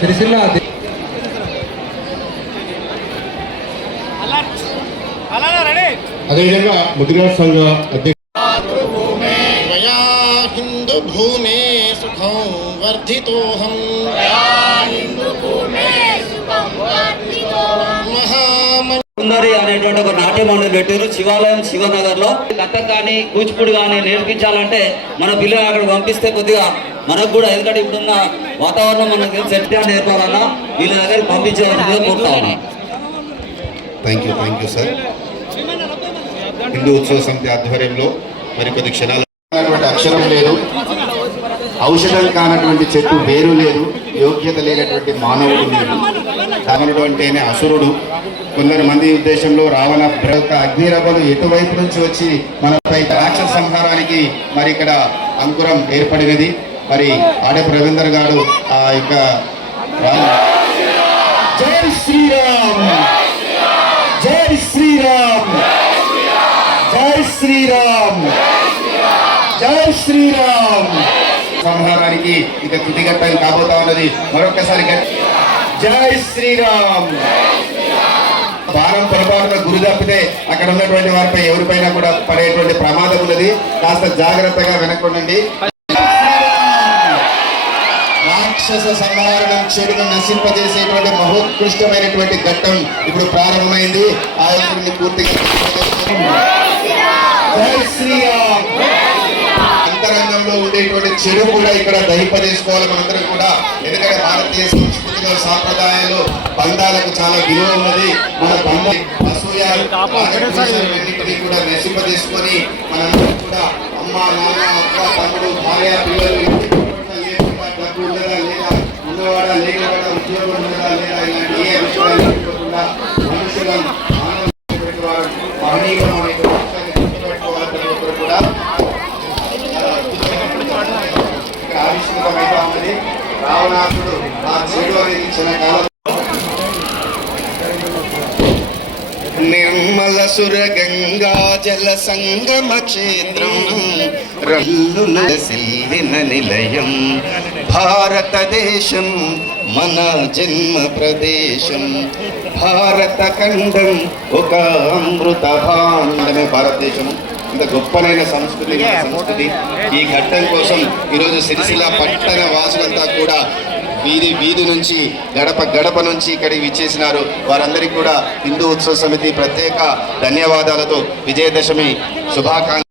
సిరిసిల్ల అదేవిధంగా ముద్రిరాజ్ సంఘ అధ్యక్ష హిందూ సుఖం వర్ధితోహం సుందరి అనేటువంటి ఒక నాట్య మండలి పెట్టారు శివాలయం శివనగర్లో కథ కానీ కూచిపూడి కానీ నేర్పించాలంటే మన పిల్లలు అక్కడ పంపిస్తే కొద్దిగా మనకు కూడా ఎందుకంటే ఇప్పుడున్న వాతావరణం మనకు సెట్గా నేర్పాలన్నా వీళ్ళ దగ్గర పంపించేవారు కోరుతా thank you thank you sir Hindu ఉత్సవ సమితి ఆధ్వర్యంలో మరికొద్ది క్షణాలు అక్షరం లేదు. ఔషధం కానటువంటి చెట్టు వేరు లేదు. యోగ్యత లేనటువంటి మానవుడు లేదు. రావణుడంటేనే అసురుడు. కొందరు మంది ఉద్దేశంలో రావణ బ్ర- ఒక ఎటువైపు నుంచి వచ్చి మనపై రాక్షస సంహారానికి మరి ఇక్కడ అంకురం ఏర్పడినది. మరి ఆడపు రవీందర్ గారు ఆ యొక్క జై శ్రీరామ్! జై శ్రీరామ్! జై శ్రీరామ్! జై శ్రీరామ్! సంహారానికి ఇక తుదిగట్టం కాబోతా ఉన్నది. మరొకసారి జై శ్రీరామ్! భారం పొరపాటున గురి తప్పితే అక్కడ ఉన్నటువంటి వారిపై ఎవరిపైనా కూడా పడేటువంటి ప్రమాదం ఉన్నది. కాస్త జాగ్రత్తగా వెనక్కుండండి రాక్షస సంహారణం చెడును నశింపజేసేటువంటి మహోత్కృష్టమైనటువంటి ఘట్టం ఇప్పుడు ప్రారంభమైంది. ఆయన పూర్తిగా అంతరంగంలో ఉండేటువంటి చెడు కూడా ఇక్కడ దహింపజేసుకోవాలి మనందరం కూడా. ఎందుకంటే భారతీయ సంస్కృతిలో సాంప్రదాయాలు బంధాలకు చాలా విలువ ఉన్నది. మన బంధ అసూయ కూడా నశింపజేసుకొని మనందరం కూడా అమ్మ నాన్న అక్క తమ్ముడు భార్య పిల్లలు రావణాసుడు ఆ చెడు ఇచ్చిన కాలం. నిర్మల సుర గంగా జల సంగమ క్షేత్రం రల్లు సిల్లిన నిలయం భారతదేశం మన జన్మ ప్రదేశం. భారత ఖండం ఒక అమృత భాండమే భారతదేశం ఇంత గొప్పనైన సంస్కృతి సంస్కృతి. ఈ ఘట్టం కోసం ఈరోజు సిరిసిల్ల పట్టణ వాసులంతా కూడా వీధి వీధి నుంచి గడప గడప నుంచి ఇక్కడికి విచ్చేసినారు. వారందరికీ కూడా హిందూ ఉత్సవ సమితి ప్రత్యేక ధన్యవాదాలతో విజయదశమి శుభాకాంక్ష